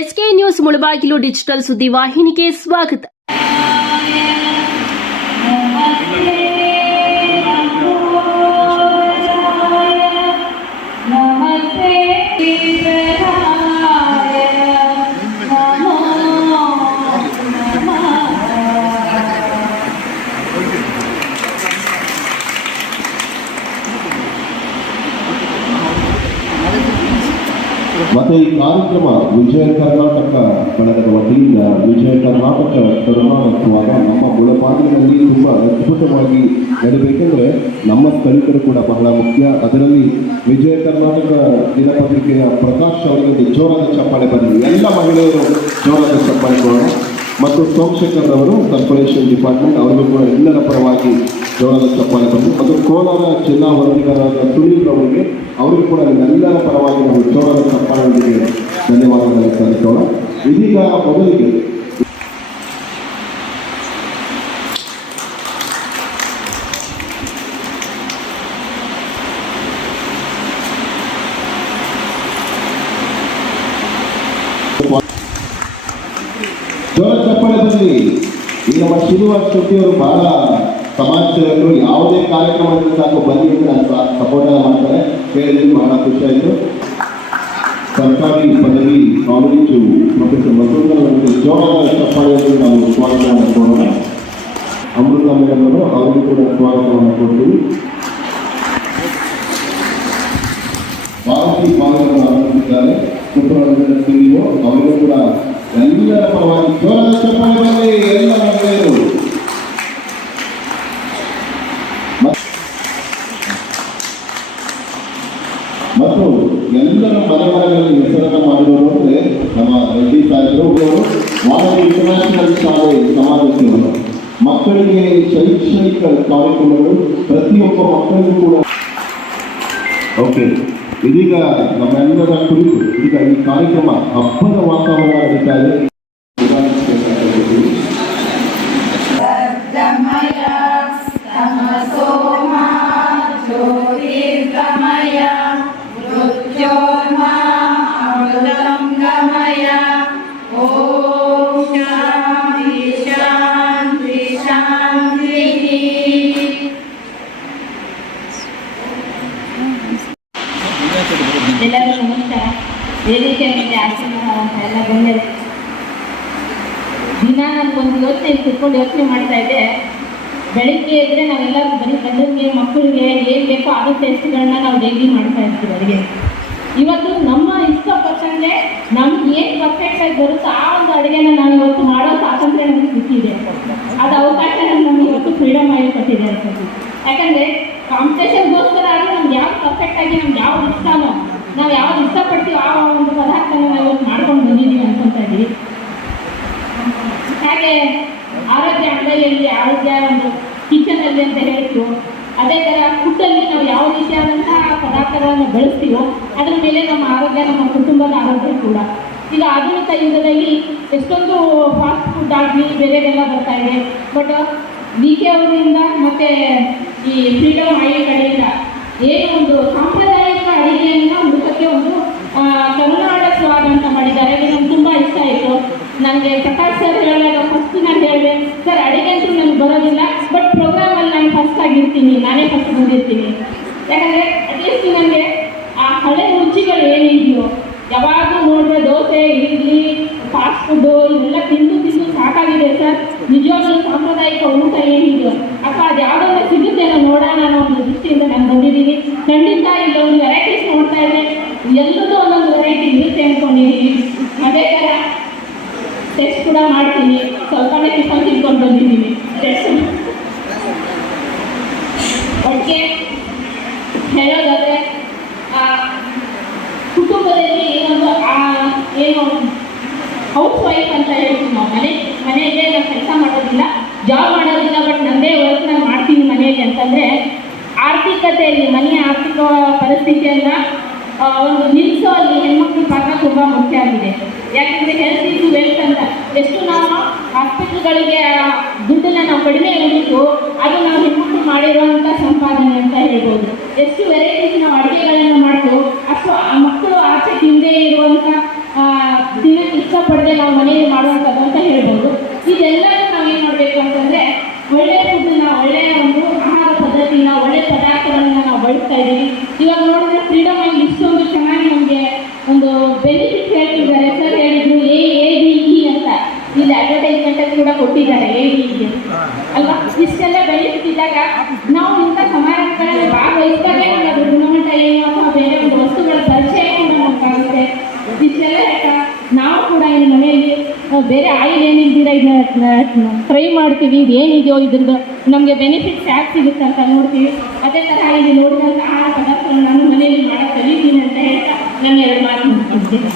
SK news Mulbagal digital ಸುದ್ದಿವಾಹಿನಿಗೆ ಸ್ವಾಗತ. ಮತ್ತೆ ಈ ಕಾರ್ಯಕ್ರಮ ವಿಜಯ ಕರ್ನಾಟಕ ಕನ್ನಡದ ವತಿಯಿಂದ ವಿಜಯ ಕರ್ನಾಟಕ ಕರ್ನಾಟಕವಾದ ನಮ್ಮ ಮುಳಬಾಗಿಲಿನಲ್ಲಿ ತುಂಬ ಅದ್ಭುತವಾಗಿ ನಡೀಬೇಕೆಂದರೆ ನಮ್ಮ ಸ್ಥಳೀಕರು ಕೂಡ ಬಹಳ ಮುಖ್ಯ. ಅದರಲ್ಲಿ ವಿಜಯ ಕರ್ನಾಟಕ ದಿನಪತ್ರಿಕೆಯ ಪ್ರಕಾಶ್ ಅವರಿಗೆ ಜೋರಾದ ಚಪ್ಪಾಳೆ ಬರಲಿ. ಎಲ್ಲ ಮಹಿಳೆಯರು ಜೋರಾದ ಚಪ್ಪಾಳೆ ಕೊಡೋಣ. ಮತ್ತು ಸೋಮಶೇಖರ್ ಅವರು ಕಾರ್ಪೊರೇಷನ್ ಡಿಪಾರ್ಟ್ಮೆಂಟ್ ಅವರಿಗೂ ಕೂಡ ಎಲ್ಲರ ಪರವಾಗಿ ಜೋರಾದ ಚಪ್ಪಾಳೆ ಬಂದು, ಮತ್ತು ಕೋಲಾರ ಜಿಲ್ಲಾ ವರದಿಗಾರರಾದ ಸುನೀಲ್ ಅವರಿಗೆ ಅವರಿಗೂ ಕೂಡ ಎಲ್ಲರ ಪರವಾಗಿ ನಾವು ಜೋರಾದ ಚಪ್ಪಾಳೆಯೊಂದಿಗೆ ಧನ್ಯವಾದಗಳನ್ನು ಸಲ್ಲಿಸೋಣ. ಇದೀಗ ಮೊದಲಿಗೆ ಜೋರ ಚಪ್ಪಾಳೆ ಬಂದಿ. ಈಗ ನಮ್ಮ ಶ್ರೀನಿವಾಸ್ ಶೆಟ್ಟಿಯವರು ಬಹಳ ಸಮಾಜ ಸೇವಕರು, ಯಾವುದೇ ಕಾರ್ಯಕ್ರಮದಲ್ಲಿ ಸಾಕು ಬನ್ನಿ ಅಂತ ನಾನು ಸಪೋರ್ಟ್ ಮಾಡ್ತಾರೆ. ಕೇಳಿ ಬಹಳ ಖುಷಿ ಆಯಿತು. ಸರ್ಕಾರಿ ಪದವಿ ಕಾಲೇಜು ಪ್ರೊಫೆಸರ್ ವಸುಂಧರಾ ಅವರಿಗೆ ಜೋರಾದ ಚಪ್ಪಾಳೆಯಲ್ಲಿ ನಾವು ಸ್ವಾಗತವನ್ನು ಕೊಡೋಣ. ಅಮೃತ ಮೇಡಮ್ ಅವರು ಅವರಿಗೂ ಕೂಡ ಸ್ವಾಗತವನ್ನು ಕೊಡ್ತೀವಿ. ಭಾರತಿ ಭಾಗವನ್ನು ಆರಂಭಿಸಿದ್ದಾರೆ ಕುಪ್ಪಳದ ಸಿರಿಯೋ ಅವರಿಗೂ ಕೂಡ ಎಲ್ಲರ ಪರವಾಗಿ ಜೋರಾದ ಚಪ್ಪಾಳೆ ಬರಲಿ. ಎಲ್ಲ ಮಹಿಳೆಯರು ಮತ್ತು ಎಲ್ಲರ ಮನೆಗಳಲ್ಲಿ ಹೆಸರನ್ನು ಮಾಡಿರೋರು ಅಂದರೆ ನಮ್ಮ ರೆಡ್ಡಿ ಸಾಹೇಬರು ವಾಣಿ ಇಂಟರ್ನ್ಯಾಷನಲ್ ಶಾಲೆ ಸಮಾಜ ಸೇವಕರು. ಮಕ್ಕಳಿಗೆ ಶೈಕ್ಷಣಿಕ ಕಾರ್ಯಕ್ರಮಗಳು ಪ್ರತಿಯೊಬ್ಬ ಮಕ್ಕಳಿಗೂ ಕೂಡ ಓಕೆ. ಇದೀಗ ನಮ್ಮೆಲ್ಲರ ಕುರಿತು ಈಗ ಈ ಕಾರ್ಯಕ್ರಮ ಹಬ್ಬದ ವಾತಾವರಣ ನಡೀತಾ ಇದೆ. ಎಲ್ಲರಿಗೂ ನಮಸ್ಕಾರ. ವೇದಿಕೆ ಮೇಲೆ ಆಸನ ಎಲ್ಲ ಬಂದಿದೆ. ದಿನ ನನಗೊಂದು ಯೋಚನೆ ಕುತ್ಕೊಂಡು ಯೋಚನೆ ಮಾಡ್ತಾ ಇದ್ದೆ. ಬೆಳಿಗ್ಗೆ ಇದ್ದರೆ ನಾವೆಲ್ಲರೂ ಬರೀ ಗಂಡನಿಗೆ ಮಕ್ಕಳಿಗೆ ಏನು ಬೇಕೋ ಅದು ಟೆಸ್ಟ್ಗಳನ್ನ ನಾವು ಡೈಲಿ ಮಾಡ್ತಾ ಇರ್ತೀವಿ ಅಡುಗೆ. ಇವತ್ತು ನಮ್ಮ ಇಷ್ಟಪಟ್ಟಂಗೆ ನಮ್ಗೆ ಏನು ಪರ್ಫೆಕ್ಟಾಗಿ ಬರುತ್ತೋ ಆ ಒಂದು ಅಡುಗೆನ ನಾವು ಇವತ್ತು ಮಾಡೋ ಸ್ವಾತಂತ್ರ್ಯ ನಮಗೆ ಸಿಕ್ಕಿದೆ. ಅದು ಅವಕಾಶ ನಮಗೆ ಇವತ್ತು ಫ್ರೀಡಮ್ ಆಗಿ ಕೊಟ್ಟಿದ್ದಾರೆ. ಯಾಕಂದರೆ ಕಾಂಪಿಟೇಷನ್ಗೋಸ್ಕರ ಆದರೆ ನಮ್ಗೆ ಯಾವ್ದು ಪರ್ಫೆಕ್ಟಾಗಿ ನಮ್ಗೆ ಯಾವ್ದು ಇಷ್ಟನೋ ನಾವು ಯಾವ್ದು ಇಷ್ಟಪಡ್ತೀವಿ ಆ ಒಂದು ಪದಾರ್ಥನ ನಾವು ಇವತ್ತು ಮಾಡ್ಕೊಂಡು ಬಂದಿದ್ದೀವಿ ಅನ್ಕೊತಾ ಇದ್ದೀವಿ. ಹಾಗೆ ಆರೋಗ್ಯ ಅಂಗಡಿಯಲ್ಲಿ ಆರೋಗ್ಯ ಒಂದು ಕಿಚನಲ್ಲಿ ಅಂತ ಹೇಳ್ತೀವೋ, ಅದೇ ಥರ ಫುಡ್ಡಲ್ಲಿ ನಾವು ಯಾವ ರೀತಿಯಾದಂತಹ ಪದಾರ್ಥಗಳನ್ನು ಬಳಸ್ತೀವೋ ಅದ್ರ ಮೇಲೆ ನಮ್ಮ ಆರೋಗ್ಯ, ನಮ್ಮ ಕುಟುಂಬದ ಆರೋಗ್ಯ ಕೂಡ. ಈಗ ಆಧುನಿಕ ಯುಗದಲ್ಲಿ ಎಷ್ಟೊಂದು ಫಾಸ್ಟ್ ಫುಡ್ ಆಗಲಿ ಬೇರೆದೆಲ್ಲ ಬರ್ತಾ ಇದೆ. ಬಟ್ ಕೆ ಅವರಿಂದ ಮತ್ತು ಈ ಫ್ರೀಡಮ್ ಆಯಿಲ್ ಕಡೆಯಿಂದ ಏನು ಒಂದು ಸಾಂಪ್ರದಾಯಿಕ ಅಡುಗೆಯನ್ನು ಹುಡುಕಕ್ಕೆ ಒಂದು ಕರುನಾಡ ಸ್ವಾದ ಅಂತ ಮಾಡಿದ್ದಾರೆ. ಅದು ನಂಗೆ ತುಂಬ ಇಷ್ಟ ಆಯಿತು. ನನಗೆ ಪ್ರಕಾಶ್ ಸರ್ ಹೇಳಿದಾಗ ಫಸ್ಟ್ ನಾನು ಹೇಳಿದೆ, ಸರ್ ಅಡುಗೆ ಅಂತೂ ನನಗೆ ಬರೋದಿಲ್ಲ, ಬಟ್ ಪ್ರೋಗ್ರಾಮಲ್ಲಿ ನಾನು ಫಸ್ಟ್ ಆಗಿರ್ತೀನಿ, ನಾನೇ ಫಸ್ಟ್ ಬಂದಿರ್ತೀನಿ. ಯಾಕಂದರೆ ಅಟ್ಲೀಸ್ಟ್ ನನಗೆ ಆ ಹಳೆ ರುಚಿಗಳು ಏನಿದೆಯೋ, ಯಾವಾಗಲೂ ನೋಡಿದ್ರೆ ದೋಸೆ, ಇಡ್ಲಿ, ಫಾಸ್ಟ್ ಫುಡ್ಡು ಇವೆಲ್ಲ ತಿಂದು ಸಾಕಾಗಿದೆ ಸರ್. ನಿಜವಾಗ್ಲೂ ಸಾಂಪ್ರದಾಯಿಕ ಊಟ ಏನಿದೆಯೋ ಅಥವಾ ಅದು ಯಾವುದನ್ನ ಸಿಗುತ್ತೇನೋ ನೋಡೋಣ ಅನ್ನೋ ಒಂದು ದೃಷ್ಟಿಯಿಂದ ನಾನು ಬಂದಿದ್ದೀನಿ. ಖಂಡಿತ ಇಲ್ಲೊಂದು ವೆರೈಟೀಸ್ ನೋಡ್ತಾ ಇದ್ದೆ, ಎಲ್ಲದೂ ಒಂದೊಂದು ವೆರೈಟಿ ಇರುತ್ತೆ ಅಂದ್ಕೊಂಡಿದ್ದೀನಿ. ಅದೇ ಥರ ಟೆಸ್ಟ್ ಕೂಡ ಮಾಡ್ತೀನಿ. ಸ್ವಲ್ಪನೇ ಟಿಫನ್ ತಿಳ್ಕೊಂಡು ಬಂದಿದ್ದೀನಿ. ಟೆಸ್ಟ್ ಒಟ್ಟಿಗೆ ಹೇಳೋದಾದರೆ ಕುಟುಂಬದಲ್ಲಿ ಒಂದು ಏನು ಹೌಸ್ ವೈಫ್ ಅಂತ ಹೇಳ್ತೀವಿ ನಾವು. ಮನೆಯಲ್ಲೇ ನಾವು ಕೆಲಸ ಮಾಡೋದಿಲ್ಲ, ಜಾಬ್ ಮಾಡೋದಿಲ್ಲ, ಬಟ್ ನನ್ನದೇ ವರ್ಕ್ ನಾನು ಮಾಡ್ತೀನಿ ಮನೆಯಲ್ಲಿ ಅಂತಂದರೆ ಆರ್ಥಿಕತೆಯಲ್ಲಿ ಮನೆಯ ಆರ್ಥಿಕ ಪರಿಸ್ಥಿತಿಯನ್ನು ಒಂದು ನಿಲ್ಲಿಸೋ ಅಲ್ಲಿ ಹೆಣ್ಮಕ್ಳ ಪಾತ್ರ ತುಂಬ ಮುಖ್ಯ ಆಗಿದೆ. ಯಾಕಂದರೆ ಹೆಲ್ತ್ ಇಸ್ ವೆಲ್ತ್ ಅಂತ ಎಷ್ಟು ನಾವು ಹಾಸ್ಪಿಟ್ಲ್ಗಳಿಗೆ ದುಡ್ಡನ್ನು ನಾವು ಕಡಿಮೆ ಉಳಿತು, ಅದು ನಾವು ಹೆಣ್ಮಕ್ಳು ಮಾಡಿರುವಂಥ ಸಂಪಾದನೆ ಅಂತ ಹೇಳ್ಬೋದು. ಎಷ್ಟು ವೆರೈಟೀಸ್ ನಾವು ಅಡುಗೆಗಳನ್ನು ಮಾಡ್ತು, ಅಷ್ಟು ಆ ಮಕ್ಕಳು ಆಚೆ ತಿಂದೇ ಇರುವಂಥ ತಿನ್ನಕ್ಕೆ ಇಷ್ಟಪಡದೆ ನಾವು ಮನೆಯಲ್ಲಿ ಮಾಡುವಂಥದ್ದು ಅಂತ ಹೇಳ್ಬೋದು. ಇದೆಲ್ಲವೂ ನಾವೇನು ಮಾಡಬೇಕು ಅಂತಂದರೆ ಒಳ್ಳೆಯ ಫುಡ್ಡನ್ನ, ಒಳ್ಳೆಯ ಒಂದು ಆಹಾರ ಪದ್ಧತಿನ, ಒಳ್ಳೆಯ ಪದಾರ್ಥಗಳನ್ನ ನಾವು ಬಳಸ್ತಾ ಇದ್ದೀವಿ. ಇವಾಗ ನೋಡಿದ್ರೆ ಫ್ರೀಡಮ್ ಆಗಿ ಇಷ್ಟೊಂದು ಚೆನ್ನಾಗಿ ನಮಗೆ ಒಂದು ಬೆನಿಫಿಟ್ ಹೇಳ್ತಿದ್ದಾರೆ. ಸರ್ ಹೇಳಿದ್ರು ADE ಅಂತ, ಇಲ್ಲಿ ಅಡ್ವರ್ಟೈಸ್ಮೆಂಟಲ್ಲಿ ಕೂಡ ಕೊಟ್ಟಿದ್ದಾರೆ ADE ಅಲ್ವಾ. ಇಷ್ಟೆಲ್ಲ ಬೆನಿಫಿಟ್ ಇದ್ದಾಗ ನಾವು ಇಂಥ ಸಮಾರಂಭಗಳಲ್ಲಿ ಭಾಗವಹಿಸಿದಾಗೆ ನಮಗೆ ಅದ್ರ ಗುಣಮಟ್ಟ ಏನು ಅಥವಾ ಬೇರೆ ಒಂದು ವಸ್ತುಗಳ ಪರಿಚಯ ಕೂಡ ನಮಗಾಗುತ್ತೆ. ಇಷ್ಟೆಲ್ಲ ನಾವು ಕೂಡ ಈ ಮನೆಯಲ್ಲಿ ಬೇರೆ ಆಯಿಲ್ ಏನಿಲ್ದಿರ ಇದನ್ನ ಫ್ರೈ ಮಾಡ್ತೀವಿ. ಇದು ಏನಿದೆಯೋ ಇದ್ರದ್ದು ನಮಗೆ ಬೆನಿಫಿಟ್ಸ್ ಯಾಕೆ ಸಿಗುತ್ತೆ ಅಂತ ನೋಡ್ತೀವಿ. ಅದೇ ಥರ ಇಲ್ಲಿ ನೋಡಿದಂಥ ಆಹಾರ ಪದಾರ್ಥಗಳನ್ನ ನಾನು ಮನೆಯಲ್ಲಿ ಮಾಡೋಕ್ಕೆ ಕಲಿತೀನಿ ಅಂತ ಹೇಳ್ತಾ ನನ್ನ 2 ಮಾತು ಮುಗಿಸ್ತೀನಿ.